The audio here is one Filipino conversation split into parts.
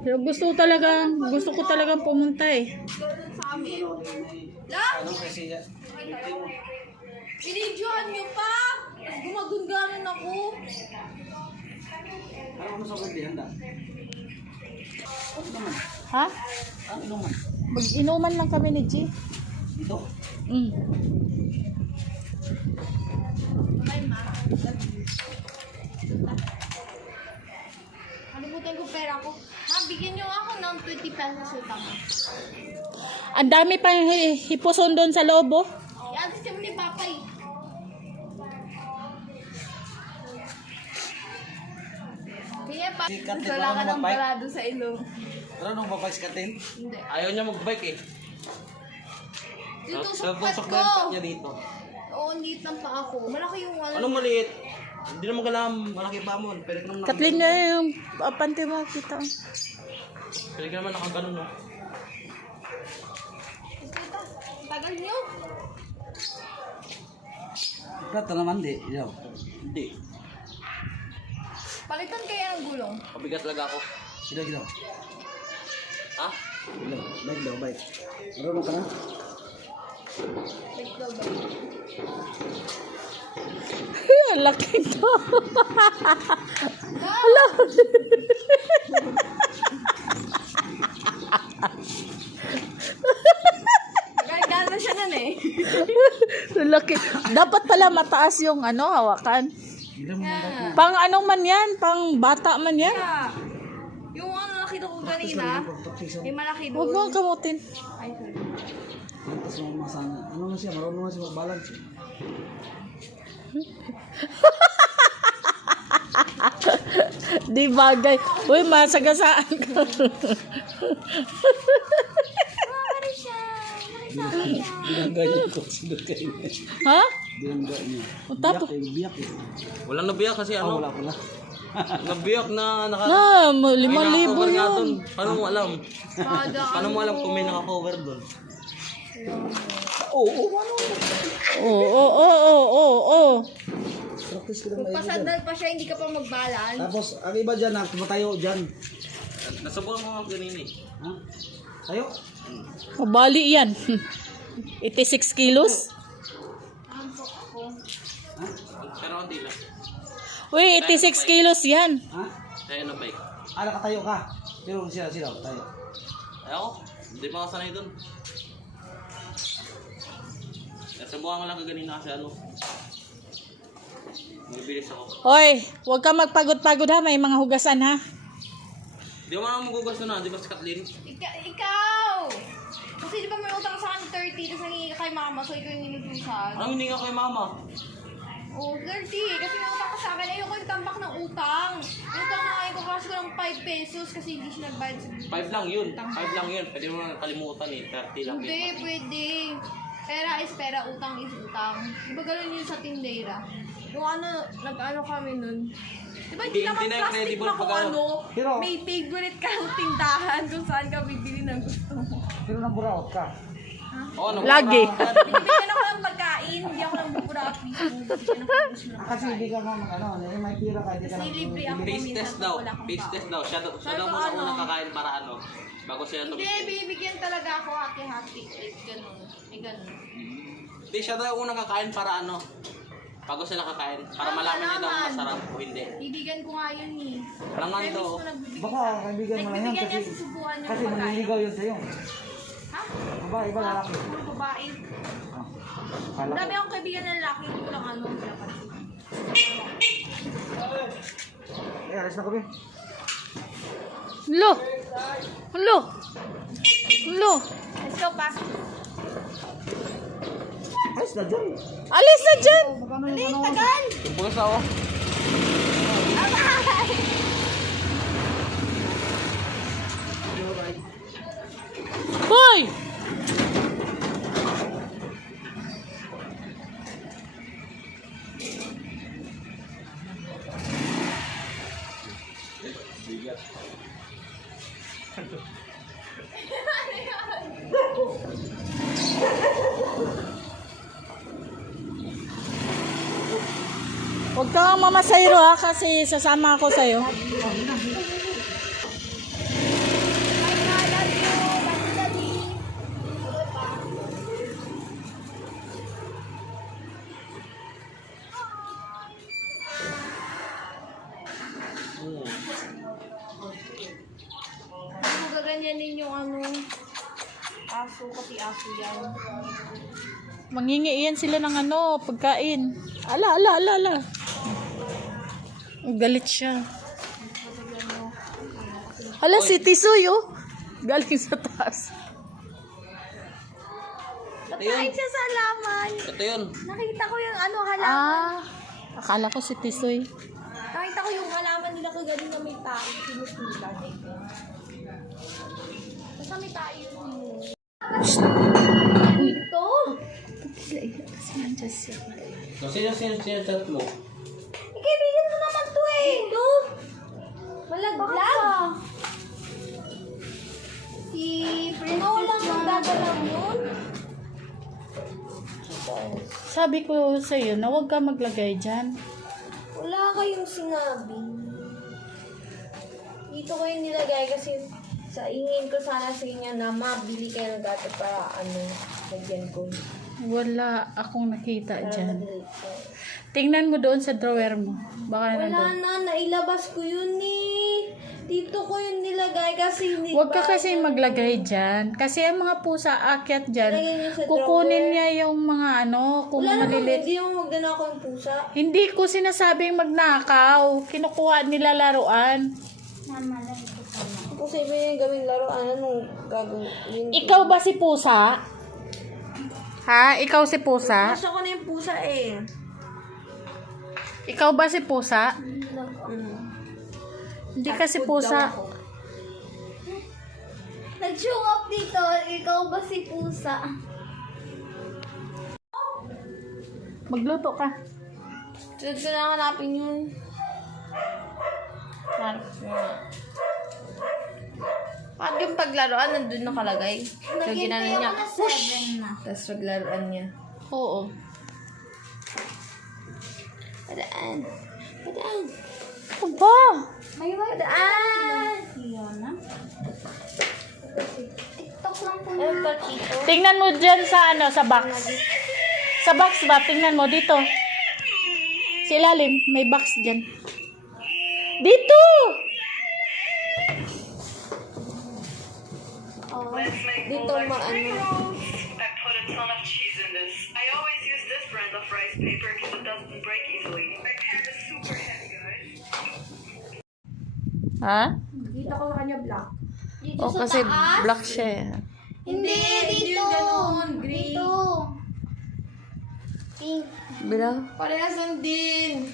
Pero gusto ko talagang pumunta eh. Sa amin. Ano kasi yan? Binidyohan niyo pa! Gumagunganan ako. Ano mo sa birthday handa? Ano naman? Ha? Ano naman? Mag-inuman lang kami ni G. Dito? Mm. Bye, ma. Kalimutan ko pera ko. Ma, bigyan niyo ako ng 20 pesos sa tama. Ang dami pa hipuson doon sa loob oh. Yan, gusto mo ni Papa eh. Kaya pa, Sikat, di wala ba ka naman ng bike? parado sa ilong. Ano nung papaiskatin? Hindi. Ayaw niya mag-bike eh. Titusok Natusok ko. na yung pat niya dito. Oo, liit lang pa ako. Malaki yung ano. Anong maliit? Hindi naman kailangan malaki pa mo. Pwede ka naman Kathleen na yung panty mo kita. Pwede ka naman nakaganon no? Tita, tagal niyo. Plata naman di. Hindi. Palitan kaya ng gulong. Pabigat talaga ako. Sila gila. Ha? Bike daw, bike. Marunong ka na? Like daw ba? Ang laki to. Hello. Gagana siya nun eh. Ang laki. Dapat pala mataas yung hawakan. Gila mo na. Pang anong man yan? Pang bata man yan? Kaya, yung ano nakita ko kanina, yung malaki Huwag doon. mo kamutin. Ay, sorry. Tapos mo masana. Ano na siya? Marunong na siya mag-balance. Di bagay. Uy, masagasaan ka. Ano siya? Binangga niya ko. Sino kayo niya? Ha? Binangga niya. O, tapo. Biyak eh. Walang nabiyak kasi Oh, ano, wala pala. nabiyak na naka... Na, may 5,000 naka-cover nga yun. dun. Paano mo alam? Pada Paano mo alam kung may naka-cover dun? Oo, ano? Oo. Practice ko lang Kung na pasandal pa siya, hindi ka pa magbalance. Tapos, ang iba dyan, tumatayo dyan. Nasubukan ko nga ganun eh. Ha? Tayo? Mabali yan. 86 kilos? Ampok ako. Ha? Pero hindi lang. Uy, 86 kilos yan. Ha? Kaya na bike. Ah, nakatayo ka. Sino sila, tayo. Ay ako, hindi pa ako sanay dun. Nasubukan ko lang kaganina kasi ano. Mabibilis ako. Hoy, huwag ka magpagod-pagod ha. May mga hugasan ha. Di mo naman magugas na, di ba si Kathleen? Ikaw! Kasi di ba may utang sa akin 30, tapos nangingi ka kay mama, so ikaw yung ninutusan. Anong hindi nga kay mama? Oh, 30. Kasi may utang ka sa akin. Ayoko yung tambak ng utang. Yung utang na ayaw ko kasi ko ng 5 pesos kasi hindi siya nagbayad sa 5 lang yun. 5 lang yun. Pwede mo nang kalimutan eh. 30 lang Hindi, yun. pwede. Pera is pera, utang is utang. Di ba ganun yun sa tindera? Yung ano, nag-ano kami nun. Di ba hindi Hindi naman na yung plastic credible na kung pag ano, Pero- may favorite kang tindahan kung saan ka bibili ng gusto mo. Pero nang buraot ka. Oo, ano, Lagi. Binibigyan ako ng pagkain, hindi ako ng buburapi. Binibigyan ako ng gusto ng Kasi hindi ka nga ano, may pira ka, hindi ka Kasi lang. libre ako Taste minsan test pag daw. wala akong Taste pao. test daw. Siya daw Sabi ko, muna ano? unang kakain para ano. Bago siya Hindi, bibigyan talaga ako hati-hati. Like ganun. May ganun. Hindi, siya daw unang kakain para ano. Bago sila kakain. Para malaman niya daw kung masarap o hindi. Bibigyan ko nga yun eh. Alangan Kaya daw. mismo nagbibigyan. Baka kaibigan mo lang yan Nagbibigyan niya kasi susubukan niya kasi ng pagkain. manliligaw yun sa'yo. Ha? Babae ba lalaki? Puro babae. Ah, Kala Marami ko. akong kaibigan na lalaki. Hindi ko lang ano. Pinapansin. Alis na kami. Lo. Lo. Lo. Let's go, pa. Alis na dyan. Alis na dyan. Magkano yung Hindi, ano? tagal! Tumpugas ako. Hoy. Huwag kang mamasayro ha kasi sasama ako sa'yo. Kung gaganyanin yung ano, aso, kasi aso yan. Mangingi yan sila ng ano, pagkain. Ala. Galit siya. Hala, si Tisoy, oh. Galing sa taas. Nakain siya sa halaman. Ito yun. Nakita ko yung ano, halaman. Akala ko si Tisoy. Nakita ko yung halaman nila kagaling na may tayo. Sinusulan. Basta may tayo yun. Ito? Kasi nandiyan siya. Sino chat mo? Kaibigan mo naman to eh. Ito? Malaglag. Si Princess wala nang gagalaw yun. Sabi ko sa iyo na huwag ka maglagay dyan. Wala kayong sinabi. Dito ko yung nilagay kasi sa ingin ko sana sa inyo na mabili kayo ng gato para lagyan ko. Wala akong nakita Para dyan. madali ko. Tingnan mo doon sa drawer mo. Baka Wala nandun. na, nailabas ko yun eh. Dito ko yung nilagay kasi hindi Huwag ka pa- kasi maglagay dyan. Kasi ang mga pusa akyat dyan, Lagay niyo sa kukunin drawer. niya yung mga ano, kung Wala naman, malilit. hindi mo magnanakaw yung pusa. Hindi ko sinasabing magnakaw. Kinukuha nila laruan. Kung sa iba yung gawing laruan, anong gagawin? Ikaw ba si pusa? Ha? Ikaw si pusa? Gusto ko na yung pusa eh. Ikaw ba si pusa? Hindi kasi pusa. Nag-show up dito, ikaw ba si pusa? Magluto ka. Sunod ko na hanapin yun. Hanap ko na. Paano yung paglaruan, nandun nakalagay. So, ginano niya, push! Tapos paglaruan niya. Oo. Padaan. Padaan. Aba! May padaan! TikTok lang po. Ano to, Chito? Tingnan mo dyan sa ano, sa box. Sa box ba? Tingnan mo dito. Sa ilalim, may box dyan. Dito! Dito maano. I put a ton of cheese in this. I always use this brand of rice paper because it doesn't break easily. My pan is super heavy, guys. Ha? Dito ko sa kanya black. Dito O sa kasi taas? black siya eh. Hindi, dito. yung ganun, gray. Dito. Pink. Bilang? Parehasan din.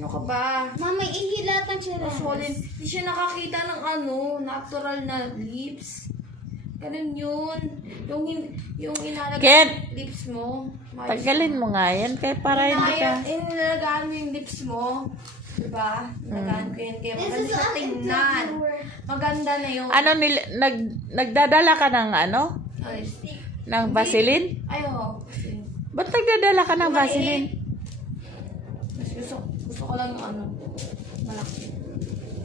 Ano ka ba? Mama, may ihilatan siya Mas rin. walin. Hindi siya nakakita ng natural na lips. Ganun yun. Yung inalagay Ken! lips mo. Tanggalin mo nga yan kaya para hindi ka... Inalagaan mo yung lips mo. Diba? Inalagaan ko yan. Kaya maganda siya tingnan. Maganda na yung... Ano, nagdadala ka ng ano? Ay, Ng Vaseline? ay, oo. Ba't nagdadala ka ng Vaseline? Mas gusto ko lang yung malaki.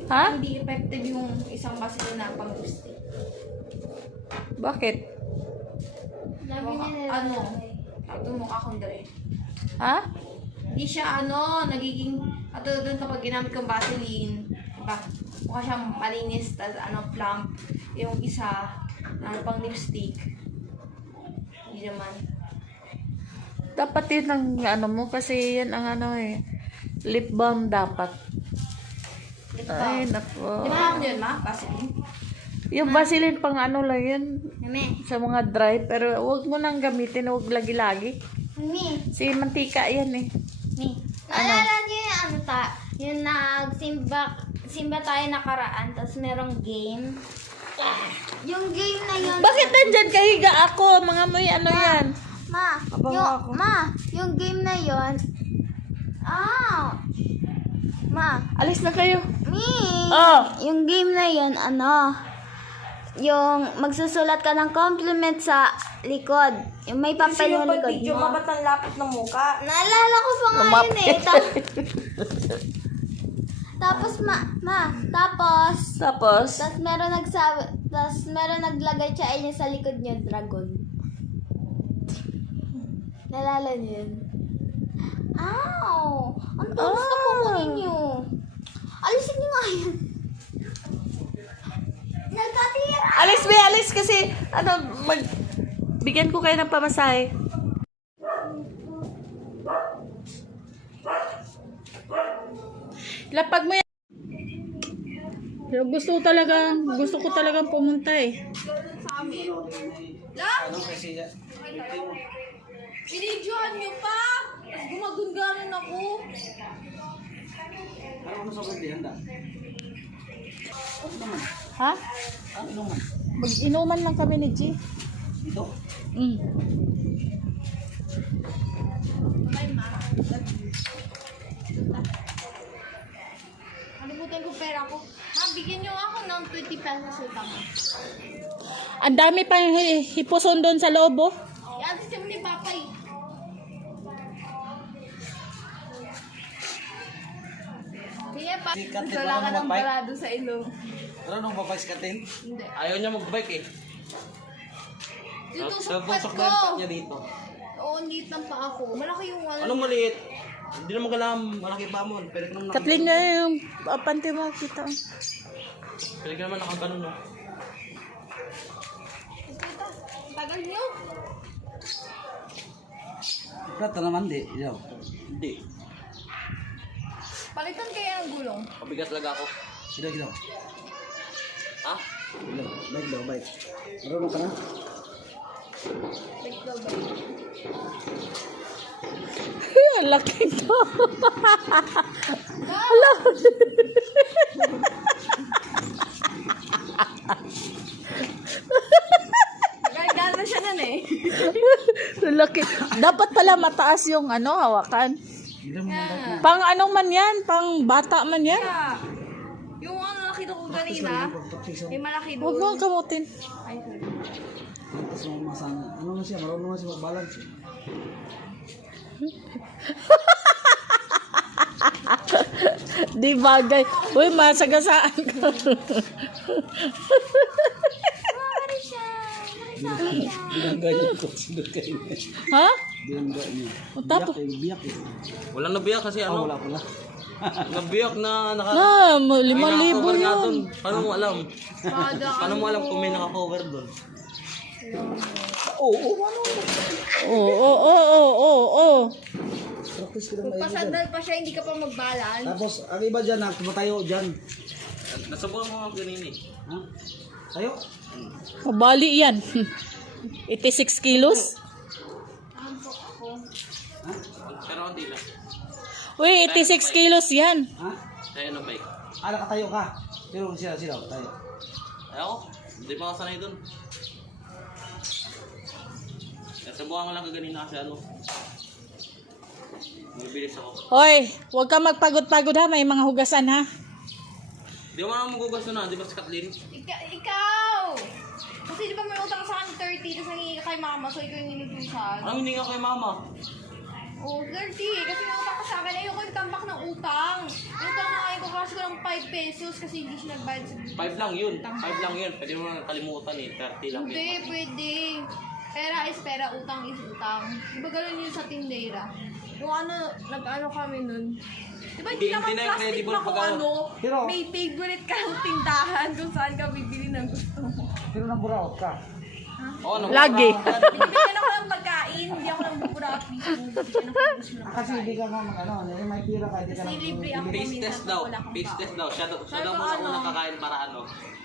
Ha? Hindi effective yung isang Vaseline na pang lipstick. Bakit? Lagi niya Ano? nilalagay. Yung mukha kong dre. Ha? Hindi siya nagiging, doon kapag ginamit kong Vaseline, diba? Mukha siyang malinis, tas plump. Yung isa, pang lipstick. Hindi naman. Dapat yun ang ano mo kasi yan ang ano eh. Lip balm dapat. Lip Ay, balm. nako. Di ba ako yun, ma? Vaseline? Yung Vaseline pang ano lang yun. Mami. Sa mga dry. Pero wag mo nang gamitin. Wag lagi-lagi. Mami. Si mantika yan eh. Mami. Naalala niyo yung yung simba tayo nakaraan, tapos merong game. Yung game na yun. Bakit nandyan kahiga ako? Mga may ano yan? Ma, Abango yung, ako. yung game na yun. Ma, Alis na kayo. Mi. Oh. Yung game na yun, yung magsusulat ka ng compliment sa likod. Yung may papel yung likod mo. mabatang lapit ng muka. Naalala ko pa nga yun eh. Tapos, tapos Tapos? meron naglagay siya niya sa likod niya, dragon. Naalala niyo yun? Ow! Ang tulos na kukunin niyo. Alisin niyo nga yan. Nagkatira! Alis, be, alis kasi, bigyan ko kayo ng pamasahe. Lapag mo yan. Pero gusto ko talagang pumunta eh. Ano kasi yan? Binidyohan niyo pa! Tapos gumagungganan ako. Ano sa birthday handa? Ha? Ang inuman. Mag-inuman lang kami ni G. Ito? Mm. Kalimutan ko pera ko. Ha, bigyan niyo ako ng 20 pesos utang. Ang dami pa yung hipuson doon sa loob, oh. Yan, kasi mo ni Papa eh. Kaya pa, Sikat, di wala ba ka naman ng bike? barado sa ilong. Ano nung papaiskatin? Hindi. Ayaw niya mag-bike eh. Titusok Nagtusok ko. na yung paa niya dito. Oo, liit lang pa ako. Malaki yung wala. Anong maliit? Hindi naman kailangan malaki pa mo. Pero naman Kathleen nga yung panty mo, kita. Pero naman nakaganon no. Kita, tagal niyo. Kata naman di. Yo. Hindi. Palitan kaya ng gulong. Pabigat talaga ako. Sila gila. Ha? Gila. Bike daw, bike. Marunong ka na? Like daw ba? Ang laki to. Hala. Gagana na siya nun eh. Ang laki. Dapat pala mataas yung hawakan. Gila mo na bike. Pang anong man yan? Pang bata man yan? Kaya, yung nakita ko kanina, may malaki Huwag doon. mo kamutin. Ay, sorry. Tapos mo masana. Ano na siya? Marunong na siya mag-balance. Di bagay. Uy, masagasaan ka. Binangga niya ko. Sinagay niya. Ha? Binangga niya. O, tapo. Biyak eh. Walang nabiyak kasi Ah, ano. wala pala. Nabiyak na naka... Na, May 5,000 naka-cover nga yun. dun. Paano mo alam? Paano mo alam kung may naka-cover dun? Oo, oo. Practice ko lang maigi dyan. Pasandal pa siya, hindi ka pa mag-balance. Tapos, ang iba dyan, tumatayo dyan. Nasubukan ko nga ganun eh. Ha? Tayo? Mabali yan. 86 kilos? Pero hindi lang. Uy, 86 kilos yan. Ha? Kaya ng bike. Ah, nakatayo ka. Pero sila, tayo. Ayaw ko. Hindi pa ako sanay dun. Nasubukan ko lang kaganina kasi ano. Mabilis ako. Hoy, huwag ka magpagod-pagod ha. May mga hugasan ha. Di mo naman magugas na, di ba si Kathleen? Ikaw! Kasi di ba may utang sa akin 30, tapos nangingi ka kay mama, so ikaw yung ninutusan. Anong hininga kay mama? Oh, 30. Kasi may utang ka sa akin. Ayoko yung tambak ng utang. Yung utang na kayo ko kasi ko ng 5 pesos kasi hindi siya nagbayad sa... 5 lang yun. 5 lang yun. Pwede mo nang kalimutan eh. 30 lang Hindi, yun. pwede. Pera is pera, utang is utang. Di ba ganun yun sa tindera? Yung nag-ano kami nun. Di ba hindi Hindi naman na yung plastic credible na kung pag- ano, Pero- may favorite kang tindahan kung saan ka bibili ng gusto mo. Pero nang buraot ka. Oo, ano? Lagi. Bibigyan ako ng pagkain, hindi ako ng buburaot mismo. Bibigyan ako ng gusto ng Kasi hindi ka nga may pira ka, hindi ka Kasi libre ako. Face test daw. Wala akong Face test daw. Siya daw Sabi ko, muna ano? unang kakain para ano.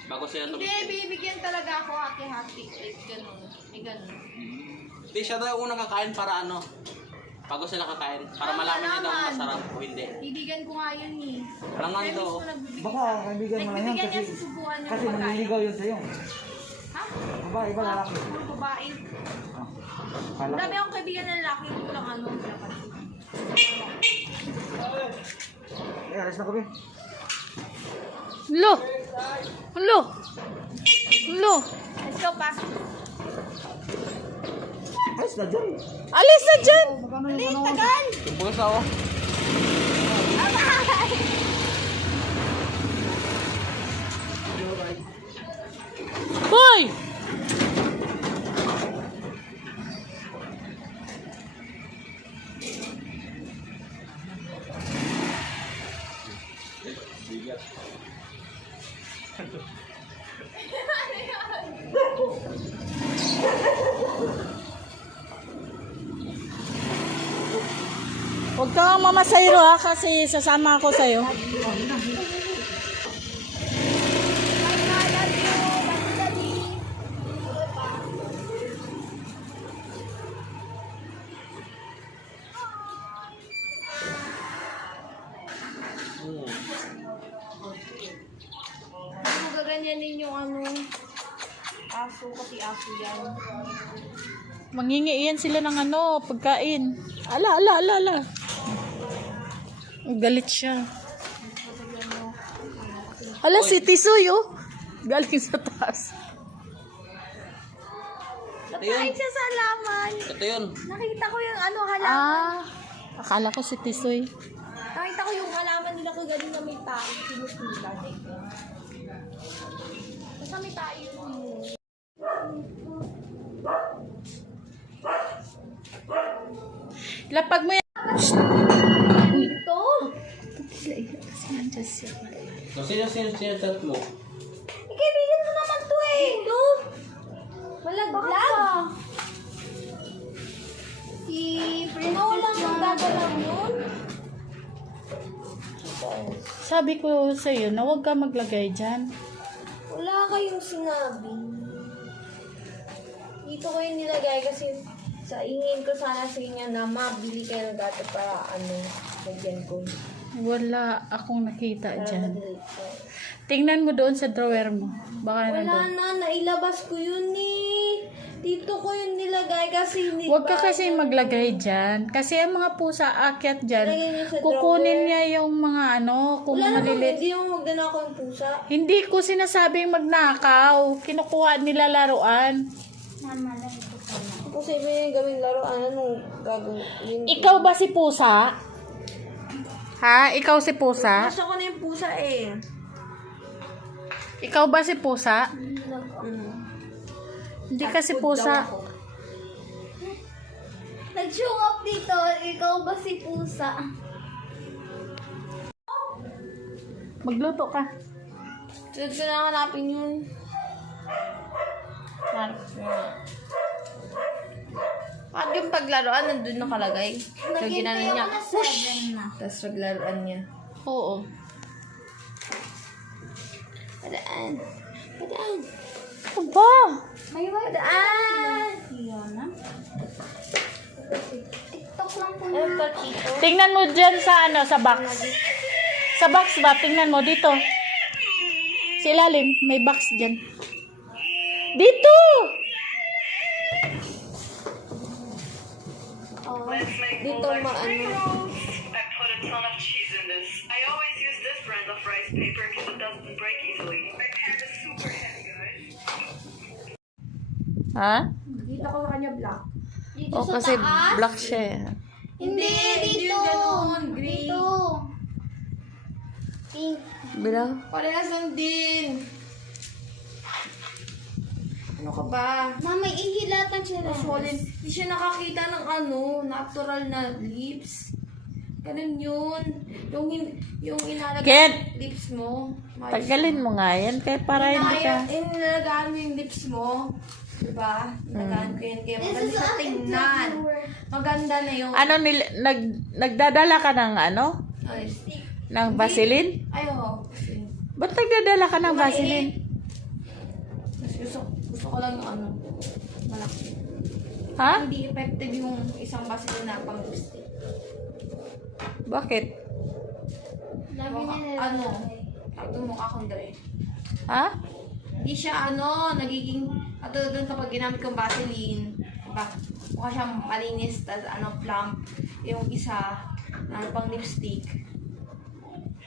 Bago siya Hindi, tumigil. bibigyan talaga ako hati-hati. Like, ganun. May ganun. Hindi, siya daw unang kakain para ano. Bago sila kakain. Para malaman niya daw kung masarap o hindi. Bibigyan ko nga yun eh. Walang nga Kaya daw. mismo nagbibigyan. Baka kaibigan mo lang yan Nagbibigyan niya, kasi susubukan niya kasi ng pagkain. nanliligaw yun sa'yo. Ha? Babae ba lalaki? Mga babae. Ah. Kala Dami ko. akong kaibigan na lalaki, hindi ko lang ano, dapat. Alis na kami. Lo. Lo. Lo. Let's go, pa. Alis na dyan. Alis na dyan. Magkano yung ano? Tagal! Tumpugas ako. Hoy! Bigat. Huwag kang mamasayro ha, kasi sasama ako sa'yo. Gaganyanin yung ano, aso kasi aso yan. Mangingi yan sila ng ano, pagkain. Ala. Galit siya. Ala, si Tisoy, oh. Galing sa taas. Nakain siya sa halaman. Ito yun. Nakita ko yung ano, halaman. Akala ko si Tisoy. Nakita ko yung halaman nila kagaling na may tayo. Sinusulan eh. Basta may tayo yun. Lapag mo yan. Ito. So, sino chat mo? Kaibigan mo naman to eh. Ito. Malaglag. Si Prince walang magdadala nun. Sabi ko sa'yo na huwag ka maglagay dyan. Wala kayong sinabi. Dito ko yung nilagay kasi sa ingin ko sana sa inyo na mabili kayo ng gato para ano, lagyan ko. Wala akong nakita Para dyan. ma-delete ko. Tingnan mo doon sa drawer mo. Baka Wala nandun. na, nailabas ko yun eh. Dito ko yung nilagay kasi hindi Huwag ka kasi maglagay dyan. Kasi ang mga pusa akyat dyan, Lagay niyo sa kukunin drawer. niya yung mga ano, kung Wala naman, malilit. hindi yung magnanakaw yung pusa. Hindi ko sinasabing magnakaw. Kinukuha nila laruan. Kasi iba yung gawin laro, anong gagawin? Ikaw ba si pusa? Ha? Ikaw si pusa? Gusto ko na yung pusa eh. Ikaw ba si pusa? Hindi ka si pusa. Nag-show up dito. Ikaw ba si pusa? Magluto ka. Sunod ko na hanapin yun. At yung paglaruan, nandun nakalagay. So, ginano niya. na 7 na. Tapos paglaruan niya. Oo. Padaan. Padaan. Aba! May wifi. Padaan. Fiona. TikTok lang po Ano na. to, Chito? Tingnan mo dyan sa ano, sa box. Sa box ba? Tingnan mo dito. Sa ilalim, may box dyan. Dito! Let's make Dito more maano. rolls. I put a ton of cheese in this. I always use this brand of rice paper because it doesn't break easily. My pan is super heavy, guys. Ha? Dito ko sa kanya black. Dito O sa kasi taas? black siya eh. Hindi, dito. yung ganun, green. Dito. Pink. Bilang? Parehasan din. Ano ka ba? Mama, ihilatan siya rin. Solid. Hindi siya nakakita ng ano, natural na lips. Ganun yun. Yung inalagay Ken! lips mo. Tagalin mo nga yan kaya para hindi ka... Inalagaan mo yung lips mo. Diba? Inalagaan ko yun. Kaya maganda sa tingnan. Maganda na yun. Ano, nagdadala ka ng ano? Ay, Ng Vaseline? Ay, oo. Kasi Ba't nagdadala ka ng Vaseline? gusto ko lang yung ano, malaki. Ha? Hindi effective yung isang Vaseline na pang lipstick. Bakit? Lagi Mukha, na ano, ito mukha akong dre. Ha? Hindi siya ano, nagiging, ato doon kapag ginamit kong Vaseline, diba? Mukha siyang malinis, tas ano, plump. Yung isa, ano pang lipstick.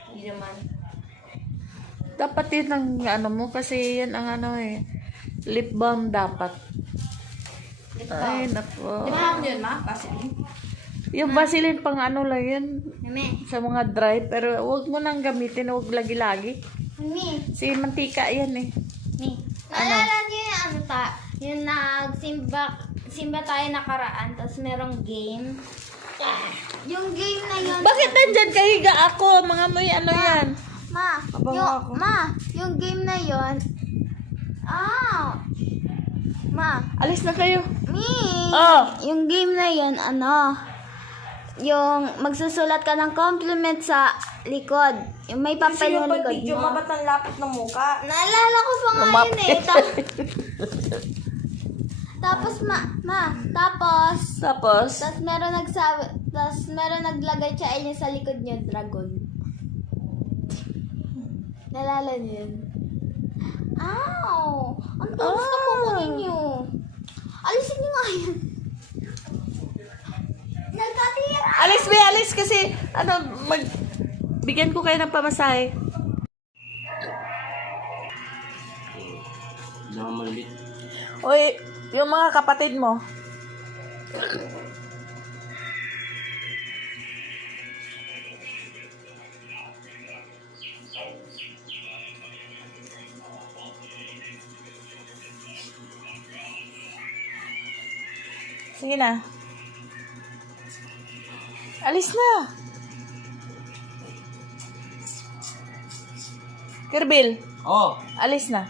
Hindi naman. Dapat yun ang ano mo kasi yan ang ano eh. Lip balm dapat. Lip Ay, balm. nako. Di ba ano yun, ma? Vaseline? Yung Vaseline pang ano lang yun. Mami. Sa mga dry. Pero wag mo nang gamitin. Wag lagi-lagi. Mami. Si mantika yan eh. Mami. Naalala niyo yung ano yung simba tayo nakaraan, tapos merong game. Yung game na yun. Bakit nandyan kahiga ako? Mga may ano yan? Yung game na yun. Alis na kayo. Oh. Yung game na yun, yung magsusulat ka ng compliment sa likod. Yung may papel na likod mo. ba't ang lapit ng muka? Naalala ko pa nga yun eh. Tapos, tapos meron naglagay siya niya sa likod niya, dragon. Naalala niyo yun? Ow! Ang tulis na kukunin niyo. Alisin niyo nga yun. Nagkatira! Alis, be, alis kasi, bigyan ko kayo ng pamasahe. Namalit. Uy, yung mga kapatid mo. Sige na. Alis na. Kirbil, Oh, alis na.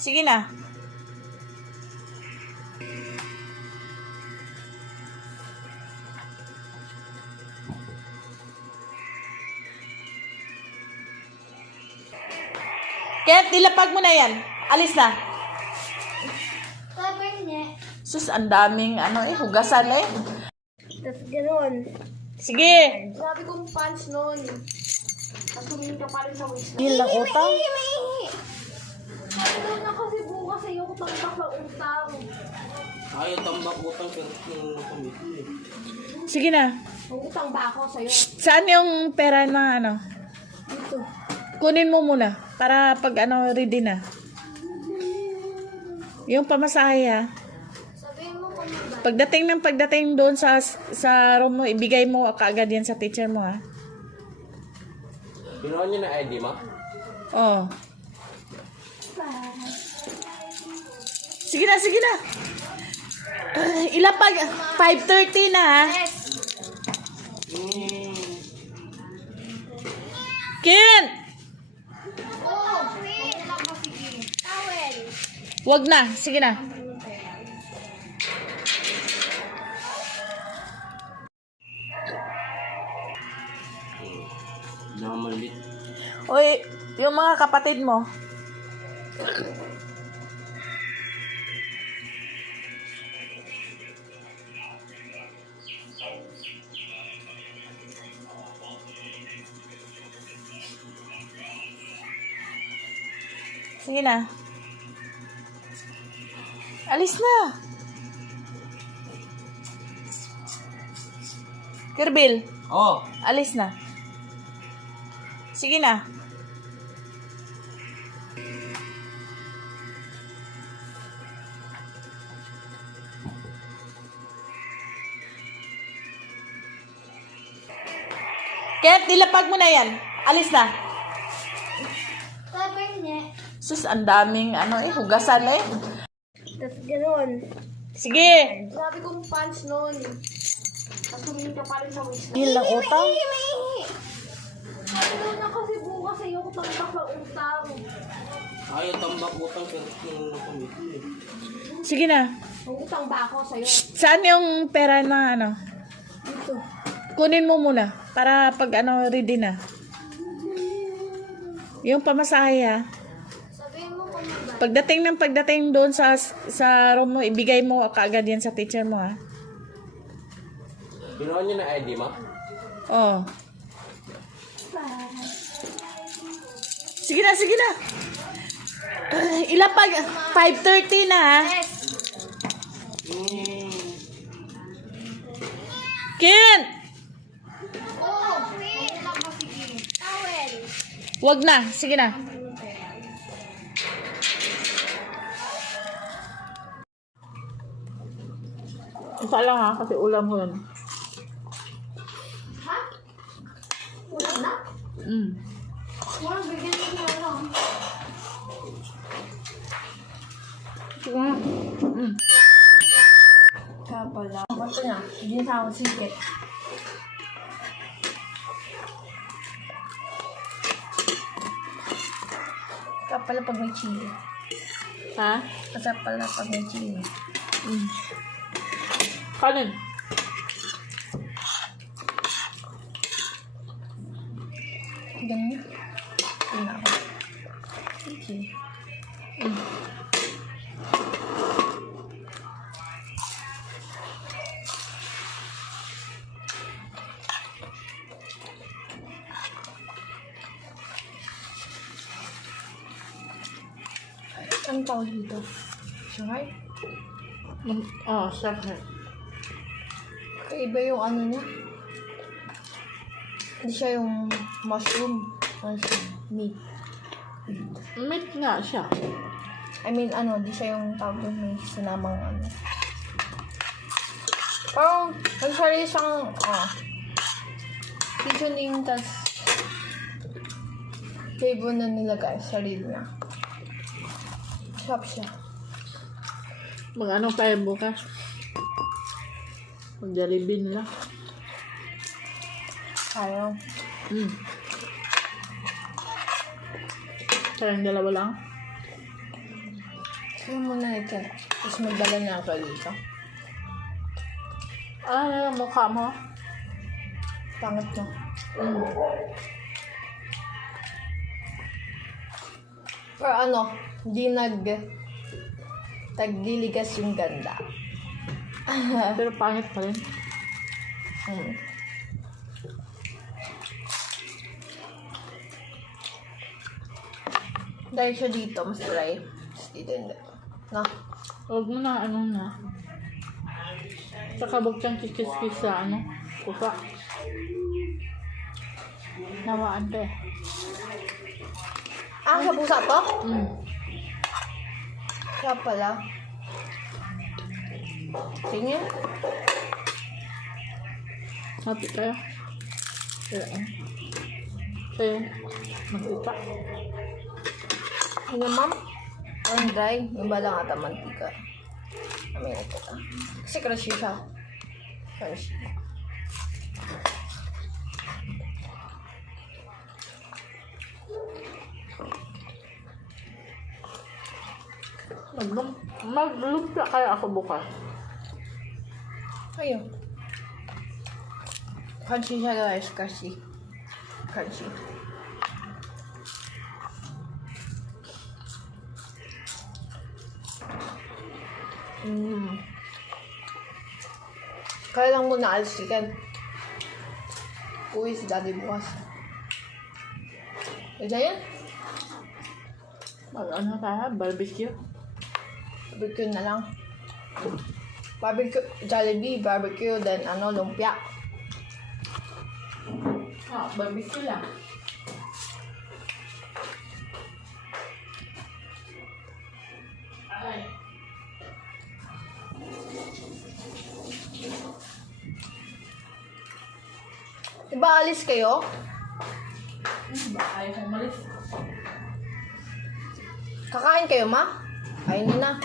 Sige na. Ket, dilapag mo na yan. Alis na. Sabi niya. Sus, ang daming hugasan eh. Tapos gano'n. Sige. Sabi kong punch nun. Tapos tumingin ka pa rin sa waist. Yun lang utang. Sabi na kasi bukas sa'yo ko tambak sa utang. Ayaw tambak utang sa ng committee. Sige na. Utang ba ako sa'yo? Saan yung pera na Dito. Kunin mo muna. Para pag ready na. Yung pamasahe ha. Sabihin mo kung ba. Pagdating doon sa room mo, ibigay mo kaagad yan sa teacher mo ha. Ginawa niyo na ID mo? Oh. Sige na, sige na. Ilapag 5:30 na ha. Ken! Towel. Wag na, sige na. Namalit. Uy, yung mga kapatid mo. Sige na. Alis na. Kirbil, oh. alis na. Sige na. Ket, dilapag mo na yan. Alis na. Sabi niya. Sus, ang daming hugasan eh. Tapos gano'n. Sige. Sabi kong punch nun. Tapos tumingin ka pa rin sa waist. Yun lang utang. Sabi na kasi bukas sa'yo ko tambak sa utang. Ayaw tambak utang sa ng committee. Sige na. Utang ba ako sa'yo? Saan yung pera na Dito. Kunin mo muna. Para pag ready na. Yung pamasahe ha. Sabihin mo kung ba. Pagdating doon sa room mo, ibigay mo kaagad yan sa teacher mo ha. Ginawa niyo na ID mo? Oh. Sige na, sige na. Ilapag 5:30 na ha. Ken! Towel. Wag na, sige na. Isa lang ha, kasi ulam mo yun. Ha? Wala na? Wala, bigyan mo na lang. Sige na. Kaya pala. Ito na, ginasama ko sikit. Masarap pala pag may chili. Ha? Masarap pala pag may chili. Kanin. Ganun. Yun na ako. Okay. Anong tawag dito? Shanghai? Sarap. Kaiba yung ano niya. Hindi siya yung mushroom. Ano siya? Meat. Meat nga siya. I mean, ano, di siya yung tawag yung may sinamang ano. Parang, nagsari siyang, seasoning, tas flavor na nilagay sa sarili niya. Sarap siya. Mag-ano tayo bukas? Mag-Jollibee nila. Ayaw. Parang dalawa lang. Kaya muna ito. Tapos magdala niya ako dito. Ano yung mukha mo? Pangit mo. Pero ano, hindi tagliligas yung ganda. Pero pangit pa rin. Dahil siya dito, mas dry. Mas dito hindi. No? Huwag mo na, ano na. Saka huwag siyang kikis-kis sa, kusa. Nawaan pa eh. Ah, sa pusa to? Kaya pala. Tingin. Happy kayo? Kaya, kayo, magkita. Ano, ma'am? Ang dry. Yung ba lang ata mantika. Amin ito ta. Kasi crunchy siya. Crunchy. Maglumpia kaya ako bukas. Ayun. Crunchy siya guys. Crunchy. Crunchy. Kaya lang muna alis chicken. Uwi si daddy bukas. Ito yan? Ano tayo? Barbecue? Barbecue na lang. Barbecue, Jollibee, barbecue, then lumpia. Barbecue lang. Ay. Diba alis kayo? Ayaw kong malis. Kakain kayo, ma? Kain nyo na.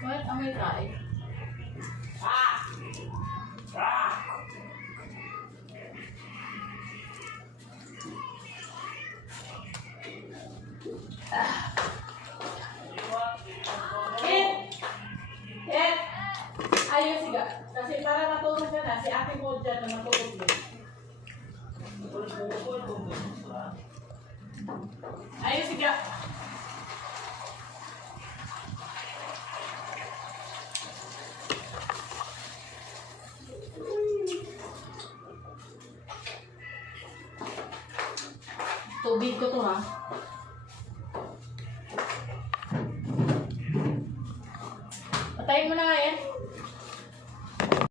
Bakit amoy kain? Ayos siga. Kasi para matulog ka na, si ate mo dyan na matulog din. Ayos siga. Tubig ko to ha. Patayin mo na nga yan.